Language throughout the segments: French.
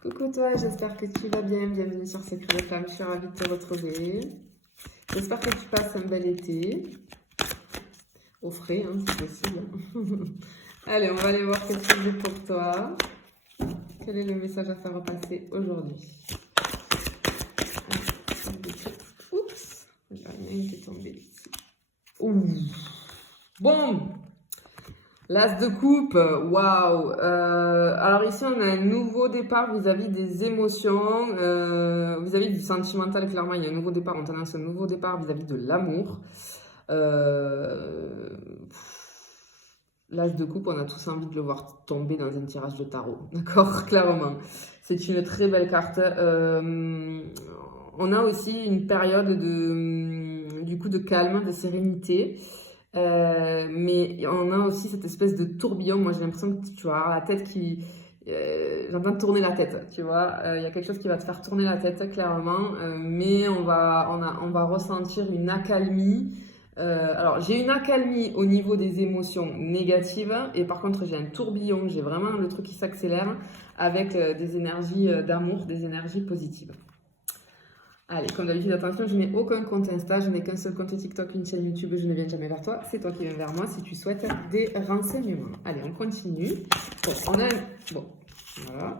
Coucou toi, j'espère que tu vas bien. Bienvenue sur Secret de Femme, je suis ravie de te retrouver. J'espère que tu passes un bel été. Au frais, hein, si possible. Allez, on va aller voir qu'est-ce que j'ai pour toi. Quel est le message à faire passer aujourd'hui? Oups, il y a rien qui est tombé ici. Ouh. Bon, l'as de coupe, waouh. Alors ici, on a un nouveau départ vis-à-vis des émotions, vis-à-vis du sentimental, clairement, il y a un nouveau départ, on annonce un nouveau départ vis-à-vis de l'amour. L'as de coupe, on a tous envie de le voir tomber dans un tirage de tarot, d'accord, clairement. C'est une très belle carte. On a aussi une période de calme, de sérénité. Mais on a aussi cette espèce de tourbillon. Moi, j'ai l'impression que tu vois la tête qui. J'entends tourner la tête, tu vois. Il y a quelque chose qui va te faire tourner la tête, clairement. Mais on va ressentir une accalmie. Alors, j'ai une accalmie au niveau des émotions négatives. Et par contre, j'ai un tourbillon. J'ai vraiment le truc qui s'accélère avec des énergies d'amour, des énergies positives. Allez, comme d'habitude, attention, je n'ai aucun compte Insta, je n'ai qu'un seul compte TikTok, une chaîne YouTube, je ne viens jamais vers toi. C'est toi qui viens vers moi si tu souhaites des renseignements. Allez, on continue. Bon, Bon, voilà.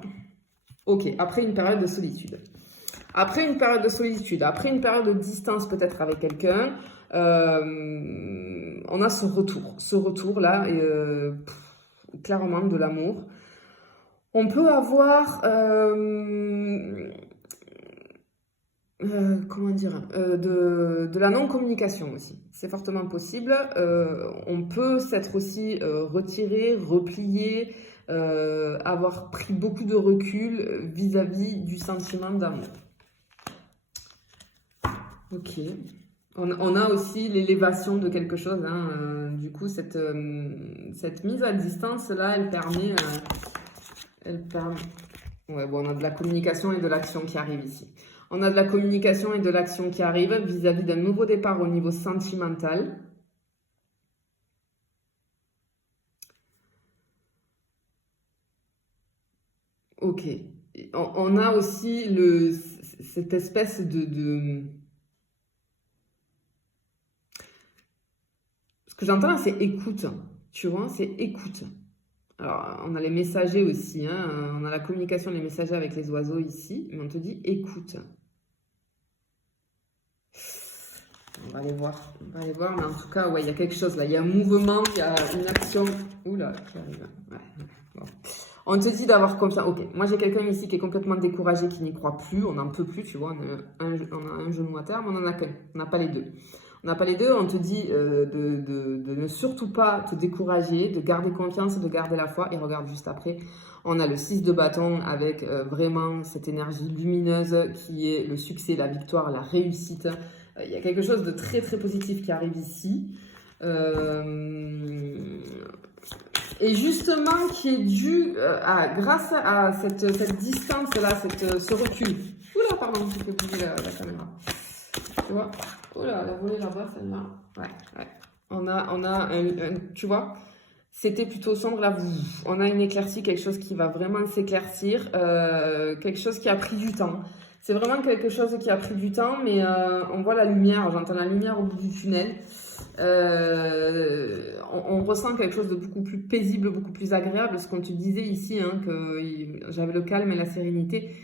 Ok, après une période de solitude. Après une période de solitude, après une période de distance peut-être avec quelqu'un, on a ce retour. Ce retour-là, clairement de l'amour. On peut avoir... comment dire, de la non-communication aussi. C'est fortement possible. On peut s'être aussi retiré, replié, avoir pris beaucoup de recul vis-à-vis du sentiment d'amour. Ok. On a aussi l'élévation de quelque chose. Hein. Du coup, cette mise à distance là, elle permet. Ouais, bon, on a de la communication et de l'action qui arrive ici. On a de la communication et de l'action qui arrive vis-à-vis d'un nouveau départ au niveau sentimental. Ok. On a aussi cette espèce de... Ce que j'entends là, c'est écoute. Tu vois, c'est écoute. Alors, on a les messagers aussi. Hein. On a la communication, les messagers avec les oiseaux ici. Mais on te dit écoute. On va aller voir. On va aller voir. Mais en tout cas, ouais, il y a quelque chose là. Il y a un mouvement, il y a une action. Oula, qui arrive. Ouais. Bon. On te dit d'avoir confiance. Ok, moi j'ai quelqu'un ici qui est complètement découragé, qui n'y croit plus. On n'en peut plus, tu vois. On a un genou à terre, mais on n'en a qu'un. On n'a pas les deux. On n'a pas les deux. On te dit de ne surtout pas te décourager, de garder confiance, de garder la foi. Et regarde juste après. On a le 6 de bâton avec vraiment cette énergie lumineuse qui est le succès, la victoire, la réussite. Il y a quelque chose de très très positif qui arrive ici. Et justement qui est dû grâce à cette distance-là, ce recul. Oula, pardon, j'ai fait bouger la caméra. Tu vois? Oula, elle a volé là-bas, celle-là. Ouais. On a tu vois? C'était plutôt sombre, là, on a une éclaircie, quelque chose qui va vraiment s'éclaircir, quelque chose qui a pris du temps. C'est vraiment quelque chose qui a pris du temps, mais on voit la lumière, j'entends la lumière au bout du tunnel. On ressent quelque chose de beaucoup plus paisible, beaucoup plus agréable. Ce qu'on te disait ici, hein, que j'avais le calme et la sérénité.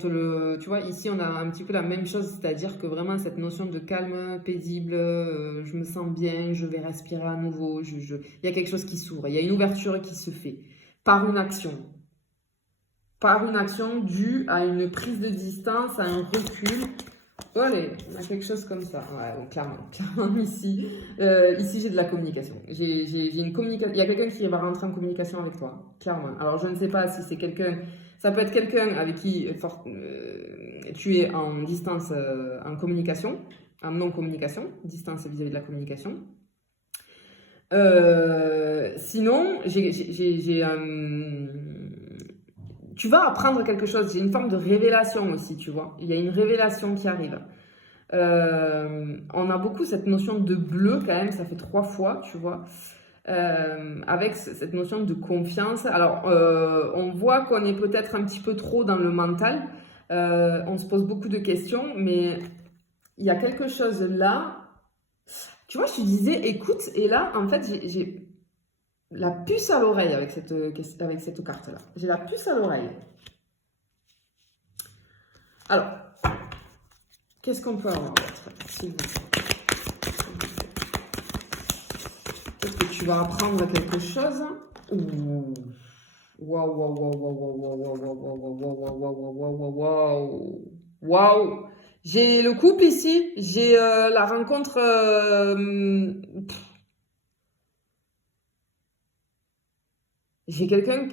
Tu vois, ici on a un petit peu la même chose, c'est-à-dire que vraiment cette notion de calme, paisible, je me sens bien, je vais respirer à nouveau, il y a quelque chose qui s'ouvre, il y a une ouverture qui se fait par une action. Par une action due à une prise de distance, à un recul. Allez, on a quelque chose comme ça. Ouais, bon, clairement ici. Ici, j'ai de la communication. J'ai une communication. Il y a quelqu'un qui va rentrer en communication avec toi, clairement. Alors, je ne sais pas si c'est quelqu'un. Ça peut être quelqu'un avec qui tu es en distance, en communication, en non-communication, distance vis-à-vis de la communication. Sinon, tu vas apprendre quelque chose. J'ai une forme de révélation aussi, tu vois. Il y a une révélation qui arrive. On a beaucoup cette notion de bleu quand même, ça fait 3 fois, tu vois. avec cette notion de confiance. Alors, on voit qu'on est peut-être un petit peu trop dans le mental. On se pose beaucoup de questions, mais il y a quelque chose là. Tu vois, je te disais, écoute, et là, en fait, j'ai la puce à l'oreille avec cette carte-là. J'ai la puce à l'oreille. Alors, qu'est-ce qu'on peut avoir d'autre, s'il vous plaît? Peut-être que tu vas apprendre quelque chose. Ouh. Waouh, waouh, waouh, waouh, waouh, waouh, waouh, waouh, waouh, waouh, waouh, waouh, waouh. J'ai le couple ici. J'ai la rencontre. J'ai quelqu'un.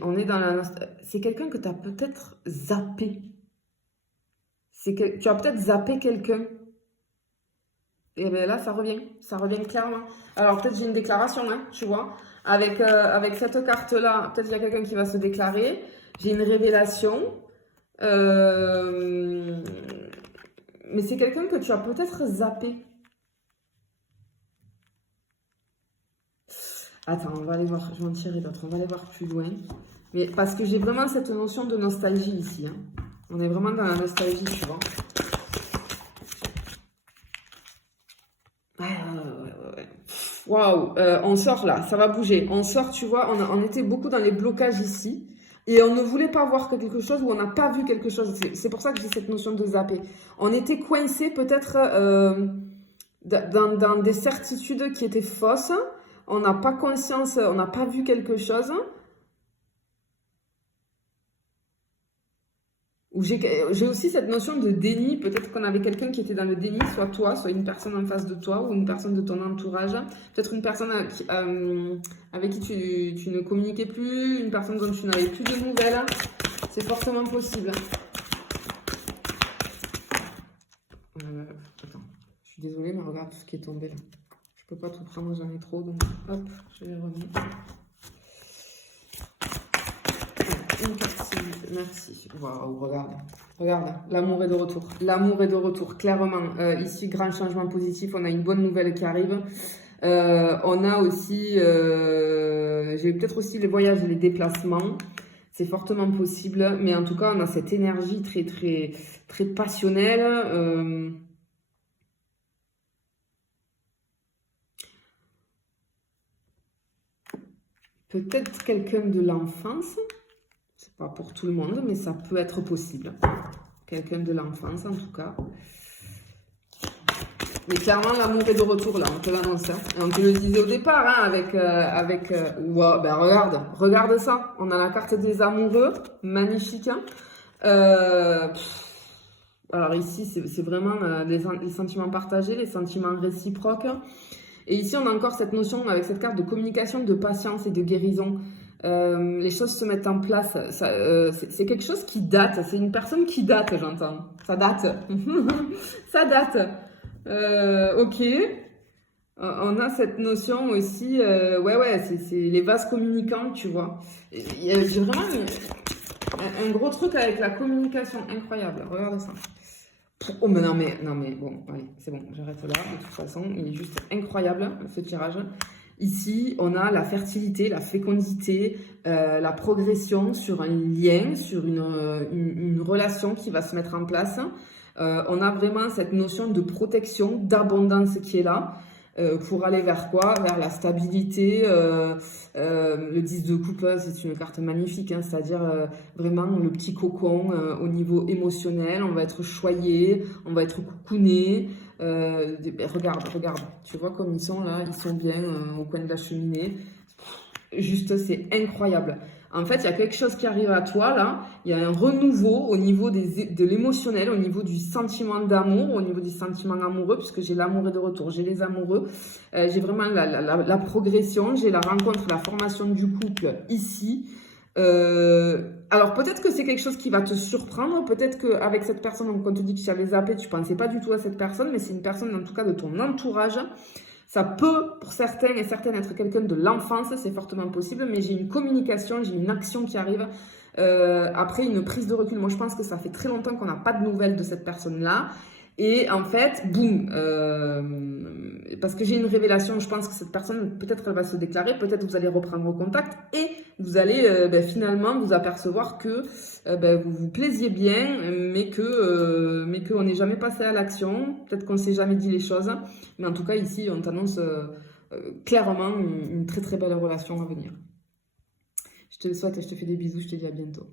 On est dans la. C'est quelqu'un que tu as peut-être zappé. Tu as peut-être zappé quelqu'un. Et bien là, ça revient clairement. Alors peut-être j'ai une déclaration, hein, tu vois. Avec cette carte-là, peut-être il y a quelqu'un qui va se déclarer. J'ai une révélation. Mais c'est quelqu'un que tu as peut-être zappé. Attends, on va aller voir. Je vais en tirer d'autres. On va aller voir plus loin. Mais parce que j'ai vraiment cette notion de nostalgie ici. Hein. On est vraiment dans la nostalgie, tu vois. Ouais. Waouh, on sort là, ça va bouger. On sort, tu vois, on était beaucoup dans les blocages ici. Et on ne voulait pas voir quelque chose ou on n'a pas vu quelque chose. C'est pour ça que j'ai cette notion de zapper. On était coincé peut-être dans des certitudes qui étaient fausses. On n'a pas conscience, on n'a pas vu quelque chose. J'ai aussi cette notion de déni. Peut-être qu'on avait quelqu'un qui était dans le déni, soit toi, soit une personne en face de toi ou une personne de ton entourage. Peut-être une personne avec qui tu ne communiquais plus, une personne dont tu n'avais plus de nouvelles. C'est fortement possible. Attends, je suis désolée, mais regarde tout ce qui est tombé là. Je peux pas tout prendre, j'en ai trop, donc hop, je vais remettre. Une carte, merci. Waouh, regarde, l'amour est de retour. L'amour est de retour, clairement. Ici, grand changement positif, on a une bonne nouvelle qui arrive. On a aussi, j'ai peut-être aussi les voyages et les déplacements. C'est fortement possible, mais en tout cas, on a cette énergie très, très, très passionnelle. Peut-être quelqu'un de l'enfance. C'est pas pour tout le monde, mais ça peut être possible. Quelqu'un de l'enfance, en tout cas. Mais clairement, l'amour est de retour, là, on te l'annonce. Hein. Et on te le disait au départ, hein, wow, ben regarde ça. On a la carte des amoureux, magnifique. Hein. Alors ici, c'est vraiment les sentiments partagés, les sentiments réciproques. Et ici, on a encore cette notion, avec cette carte de communication, de patience et de guérison. Les choses se mettent en place. C'est quelque chose qui date. C'est une personne qui date, j'entends. Ça date. Ça date. Ok. On a cette notion aussi. C'est les vases communicants, tu vois. J'ai vraiment un gros truc avec la communication incroyable. Regarde ça. Oh, mais non, mais bon, allez, c'est bon, j'arrête là. De toute façon, il est juste incroyable, ce tirage. Ici, on a la fertilité, la fécondité, la progression sur un lien, sur une relation qui va se mettre en place. On a vraiment cette notion de protection, d'abondance qui est là. Pour aller vers quoi? Vers la stabilité. Le 10 de coupe, c'est une carte magnifique, hein, c'est-à-dire vraiment le petit cocon au niveau émotionnel. On va être choyé, on va être coucouné. Regarde, tu vois comme ils sont là, ils sont bien au coin de la cheminée. Juste, c'est incroyable. En fait, il y a quelque chose qui arrive à toi, là. Il y a un renouveau au niveau de l'émotionnel, au niveau du sentiment d'amour, au niveau du sentiment amoureux, puisque j'ai l'amour est de retour, j'ai les amoureux. J'ai vraiment la progression, j'ai la rencontre, la formation du couple ici. Alors, peut-être que c'est quelque chose qui va te surprendre. Peut-être qu'avec cette personne, donc, on te dit que tu avais zappé, tu ne pensais pas du tout à cette personne, mais c'est une personne, en tout cas, de ton entourage. Ça peut, pour certains et certaines, être quelqu'un de l'enfance, c'est fortement possible, mais j'ai une communication, j'ai une action qui arrive. Après, une prise de recul. Moi, je pense que ça fait très longtemps qu'on n'a pas de nouvelles de cette personne-là. Et en fait, boum, parce que j'ai une révélation, je pense que cette personne, peut-être elle va se déclarer, peut-être vous allez reprendre contact et vous allez finalement vous apercevoir que vous vous plaisiez bien, mais qu'on n'est jamais passé à l'action, peut-être qu'on ne s'est jamais dit les choses, mais en tout cas ici on t'annonce clairement une très très belle relation à venir. Je te le souhaite et je te fais des bisous, je te dis à bientôt.